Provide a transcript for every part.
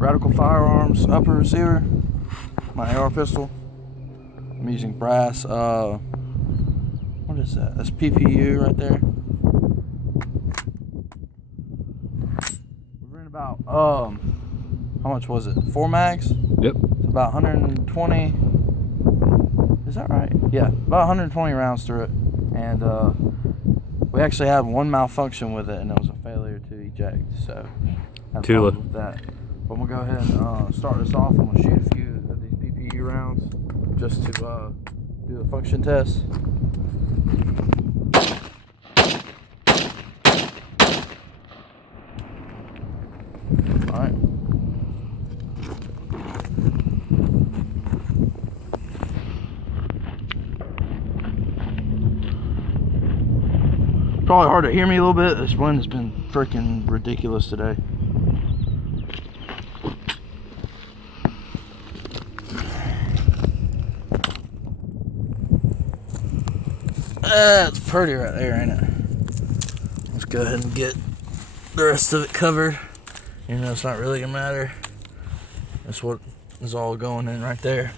Radical Firearms upper receiver, my AR pistol. I'm using brass, what is that? That's PPU right there. We're in about, how much was it? 4 mags? Yep. It's about 120, is that right? Yeah, about 120 rounds through it. And we actually had one malfunction with it, and it was a failure to eject, so I had problems with that. But I'm gonna go ahead and start this off. I'm gonna shoot a few of these PPU rounds just to do the function test. All right. Probably hard to hear me a little bit. This wind has been freaking ridiculous today. That's pretty right there, ain't it? Let's go ahead and get the rest of it covered. You know, it's not really gonna matter. That's what is all going in right there.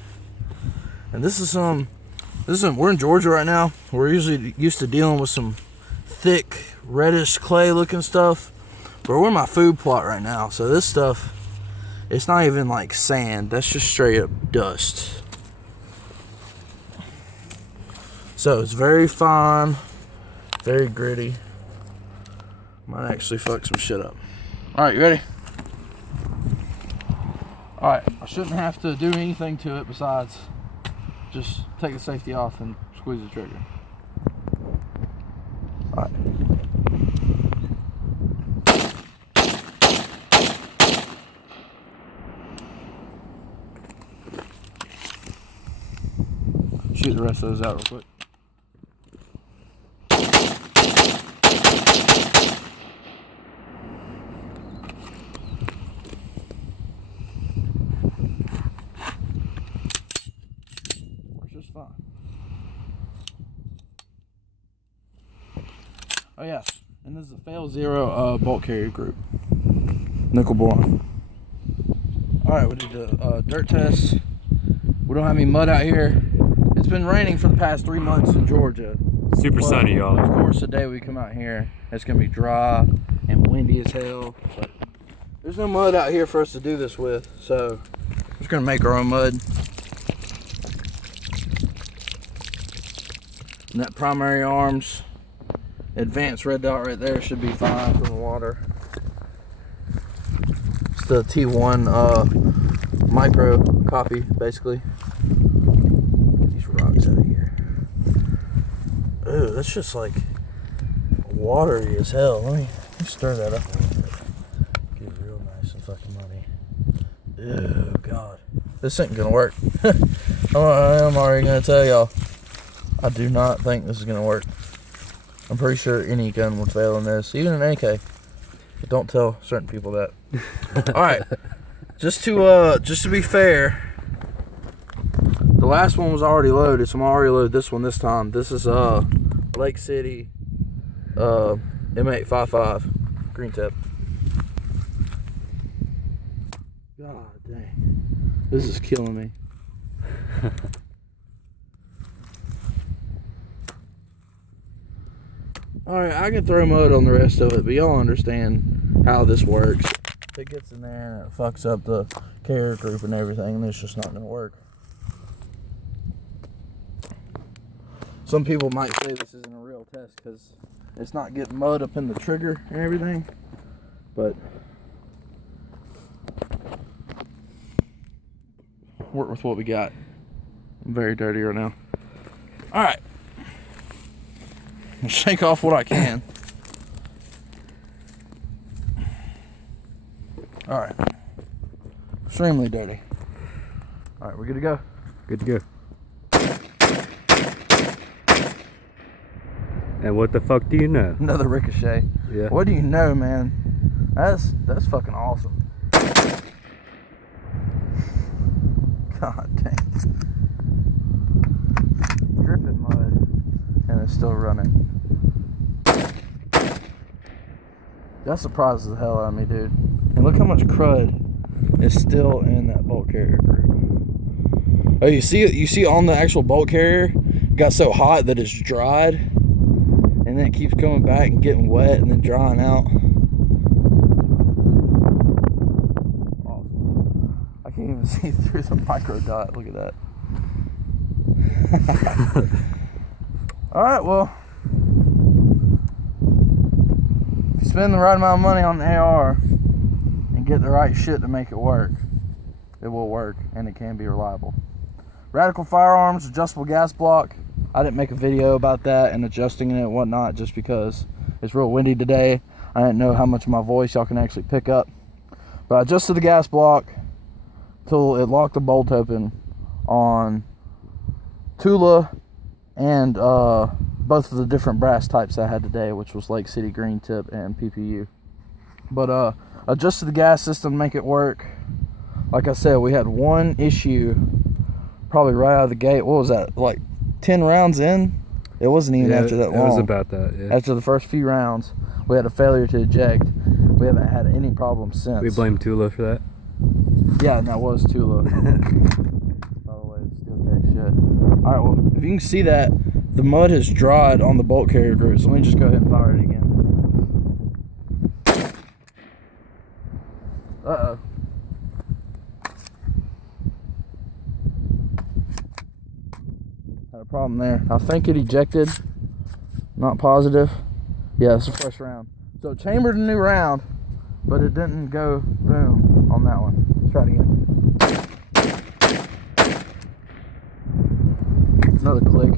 And this is we're in Georgia right now. We're usually used to dealing with some thick reddish clay looking stuff, but we're in my food plot right now, so this stuff, it's not even like sand, that's just straight up dust. So it's very fine, very gritty. Might actually fuck some shit up. All right, you ready? All right, I shouldn't have to do anything to it besides just take the safety off and squeeze the trigger. All right. Shoot the rest of those out real quick. Works just fine. Oh yeah, and this is a FailZero bolt carrier group. Nickel boron. Alright, we did the dirt test. We don't have any mud out here. It's been raining for the past 3 months in Georgia. Super sunny, y'all. Of course, the day we come out here, it's going to be dry and windy as hell. But there's no mud out here for us to do this with, so we're just going to make our own mud. And that primary arms, advanced red dot right there should be fine from the water. It's the T1 micro copy, basically. These rocks out of here. Ooh, that's just like watery as hell. Let me stir that up a little bit. Get it real nice and fucking muddy. Oh god, this ain't gonna work. I'm already gonna tell y'all, I do not think this is gonna work. I'm pretty sure any gun would fail in this, even an AK. But don't tell certain people that. All right, just to be fair, the last one was already loaded, so I'm already loaded this one this time. This is Lake City M855 green tip. God dang, this is killing me. Alright, I can throw mud on the rest of it, but y'all understand how this works. If it gets in there and it fucks up the carrier group and everything, then it's just not going to work. Some people might say this isn't a real test because it's not getting mud up in the trigger and everything, but work with what we got. I'm very dirty right now. Alright. Shake off what I can. Alright. Extremely dirty. Alright, we're good to go? Good to go. And what the fuck do you know? Another ricochet. Yeah. What do you know, man? That's fucking awesome. God dang. Dripping mud. And it's still running. That surprises the hell out of me, dude. And look how much crud is still in that bolt carrier group. Oh, you see on the actual bolt carrier, it got so hot that it's dried, and then it keeps coming back and getting wet and then drying out. Awesome. I can't even see through the micro dot. Look at that. Alright, well, if you spend the right amount of money on the AR and get the right shit to make it work, it will work and it can be reliable. Radical Firearms adjustable gas block. I didn't make a video about that and adjusting it and whatnot just because it's real windy today. I didn't know how much of my voice y'all can actually pick up. But I adjusted the gas block till it locked the bolt open on Tula and both of the different brass types I had today, which was Lake City Green Tip and PPU. But adjusted the gas system to make it work. Like I said, we had one issue probably right out of the gate. What was that, like 10 rounds in? It wasn't even after that long. It was about that, yeah. After the first few rounds, we had a failure to eject. We haven't had any problems since. We blame Tula for that? Yeah, and that was Tula. Shit. Alright, well, if you can see that, the mud has dried on the bolt carrier group, so let me just go ahead and fire it again. Uh-oh. Had a problem there. I think it ejected. Not positive. Yeah, it's a fresh round. So it chambered a new round, but it didn't go boom on that one. Let's try it again. Another click.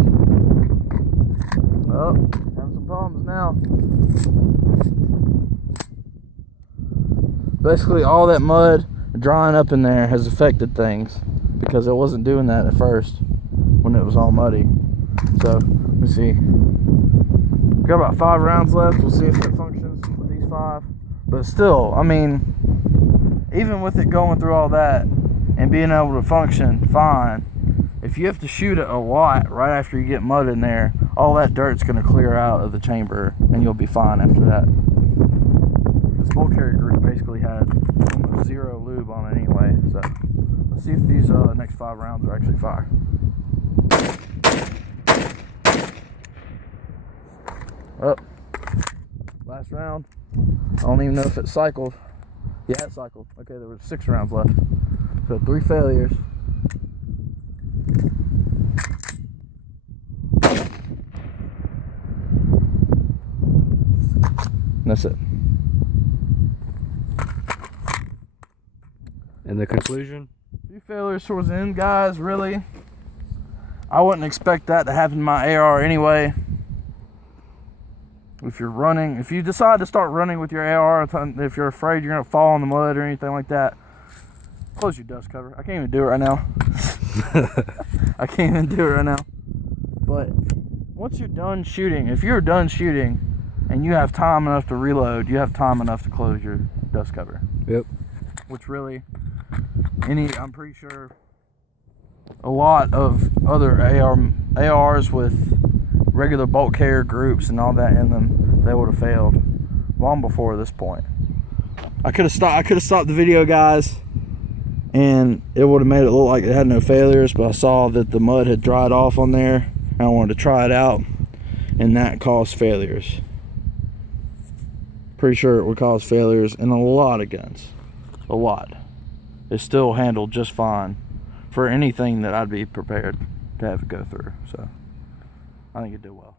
Oh, having some problems now. Basically, all that mud drying up in there has affected things because it wasn't doing that at first when it was all muddy. So, let me see. Got about 5 rounds left. We'll see if it functions with these 5. But still, I mean, even with it going through all that and being able to function fine, if you have to shoot it a lot right after you get mud in there, all that dirt's going to clear out of the chamber and you'll be fine after that. This bolt carrier group basically had almost 0 lube on it anyway, so let's see if these next 5 rounds are actually fire. Oh, last round. I don't even know if it cycled. Yeah, it cycled. Okay, there were 6 rounds left. So 3 failures. That's it. And the conclusion? A few failures towards the end, guys, really. I wouldn't expect that to happen in my AR anyway. If you're running, if you decide to start running with your AR, if you're afraid you're going to fall in the mud or anything like that, close your dust cover. I can't even do it right now. I can't even do it right now. But once you're done shooting, if you're done shooting and you have time enough to reload, you have time enough to close your dust cover. Yep. Which really, I'm pretty sure a lot of other ARs with regular bolt carrier groups and all that in them, they would have failed long before this point. I could have stopped the video, guys, and it would have made it look like it had no failures, but I saw that the mud had dried off on there and I wanted to try it out, and that caused failures. Pretty sure it would cause failures in a lot of guns. A lot. It's still handled just fine for anything that I'd be prepared to have it go through. So I think it did well.